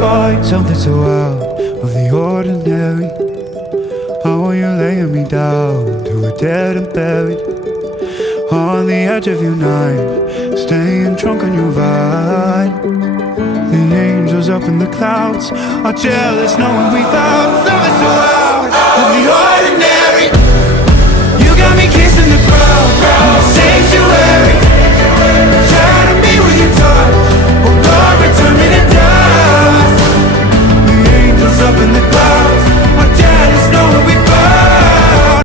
find something so out of the ordinary. How are you laying me down to a dead and buried on the edge of your night, staying drunk on your vine. The angels up in the clouds are jealous knowing we found